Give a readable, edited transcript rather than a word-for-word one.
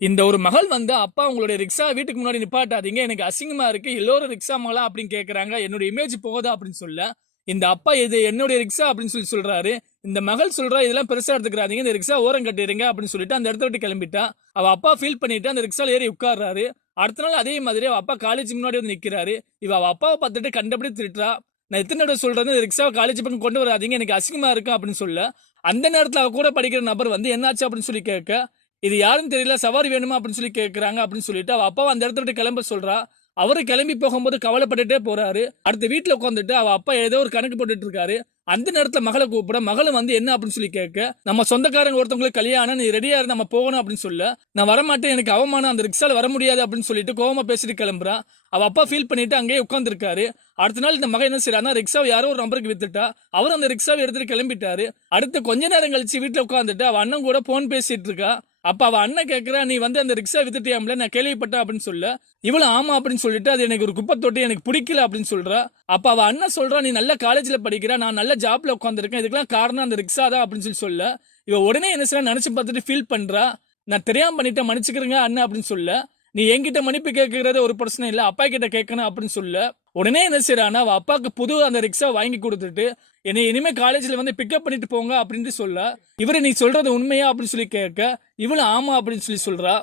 இந்த ஒரு மகள் வந்து, அப்பா உங்களுடைய ரிக்ஷா வீட்டுக்கு முன்னாடி நிப்பாட்டாதீங்க. எனக்கு அசிங்கமா இருக்கு. எல்லோரும் ரிக்ஷா மகளா அப்படின்னு கேட்கறாங்க. என்னுடைய இமேஜ் போகுதா அப்படின்னு சொல்ல, இந்த அப்பா இது என்னுடைய ரிக்ஷா அப்படின்னு சொல்றாரு. இந்த மகள் சொல்றா இதெல்லாம் பெருசா எடுத்துக்கிறாதீங்க. இந்த ரிக்ஷா ஓரம் கட்டிடுங்க அப்படின்னு சொல்லிட்டு அந்த இடத்த விட்டு கிளம்பிட்டா. அவ அப்பா ஃபீல் பண்ணிட்டு அந்த ரிக்ஷால ஏறி உட்கார்றாரு. அடுத்த நாள் அதே மாதிரி அவ அப்பா காலேஜ் முன்னாடி வந்து நிக்கிறாரு. இவ அவ அப்பாவை பார்த்துட்டு கண்டபடி திட்டுறா. நான் எத்தனை தடவை சொல்றது இந்த ரிக்ஷாவை காலேஜ் பக்கம் கொண்டு வராதீங்க. எனக்கு அசிங்கமா இருக்கு அப்படின்னு சொல்ல, அந்த நேரத்துல அவ கூட படிக்கிற நபர் வந்து என்னாச்சு அப்படின்னு சொல்லி கேட்க, இது யாருன்னு தெரியல சவாரி வேணுமா அப்படின்னு சொல்லி கேட்கறாங்க அப்படின்னு சொல்லிட்டு அவ அப்பாவை அந்த இடத்த விட்டு கிளம்ப சொல்றா. அவரு கிளம்பி போகும்போது கவலைப்பட்டுட்டே போறாரு. அடுத்த வீட்டுல உட்காந்துட்டு அவ அப்பா ஏதோ ஒரு கணக்கு போட்டுட்டு இருக்காரு. அந்த நேரத்துல மகளை கூப்பிட மகளும் வந்து என்ன அப்படின்னு சொல்லி கேட்க, நம்ம சொந்தக்காரங்க ஒருத்தவங்களுக்கு கல்யாணம், நீ ரெடியா இருந்து நம்ம போகணும் அப்படின்னு சொல்ல, நான் வரமாட்டேன் எனக்கு அவமானம், அந்த ரிக்ஷால வர முடியாது அப்படின்னு சொல்லிட்டு கோவமா பேசிட்டு கிளம்புறா. அவ அப்பா ஃபீல் பண்ணிட்டு அங்கேயே உட்காந்துருக்காரு. அடுத்த நாள் இந்த மகன் என்ன செய்யறான்னா ரிக்ஷாவை யாரோ ஒரு நம்பருக்கு வித்துட்டா. அவர் அந்த ரிக்ஷாவை எடுத்துட்டு கிளம்பிட்டாரு. அடுத்து கொஞ்ச நேரம் கழிச்சு வீட்டுல உட்காந்துட்டு அவ அண்ணன் கூட போன் பேசிட்டு இருக்கா. அப்ப அவ அண்ணன் கேக்குறா, நீ வந்து அந்த ரிக்ஷா வித்துட்டியாம்ல, நான் கேள்விப்பட்டேன் அப்படின்னு சொல்ல, இவளும் ஆமா அப்படின்னு சொல்லிட்டு அது எனக்கு ஒரு குப்பை தொட்டி, எனக்கு பிடிக்கல அப்படின்னு சொல்றா. அப்ப அவ அண்ணன் சொல்றா, நீ நல்ல காலேஜ்ல படிக்கிற, நான் நல்ல ஜாப்ல உட்காந்துருக்கேன், இதுக்கெல்லாம் காரணம் அந்த ரிக்ஷா தான் அப்படின்னு சொல்ல, இவ உடனே என்ன செய்யறா நினைச்சு பார்த்துட்டு ஃபீல் பண்றா. நான் தெரியாம பண்ணிட்டேன், மன்னிச்சுக்கிறேங்க அண்ணன் அப்படின்னு சொல்ல, நீ என்கிட்ட மன்னிப்பு கேட்கறது ஒரு பிரச்சனை இல்ல, அப்பா கிட்ட கேட்கணும் அப்படின்னு சொல்ல, உடனே என்ன செய்யறானா அவ அப்பாக்கு புது அந்த ரிக்ஷா வாங்கி கொடுத்துட்டு, என்னை இனிமே காலேஜ்ல வந்து பிக்கப் பண்ணிட்டு போங்க அப்படின்னு சொல்ல, இவரு நீ சொல்றது உண்மையா அப்படின்னு சொல்லி கேட்க, இவளும் ஆமா அப்படின்னு சொல்லி சொல்றா.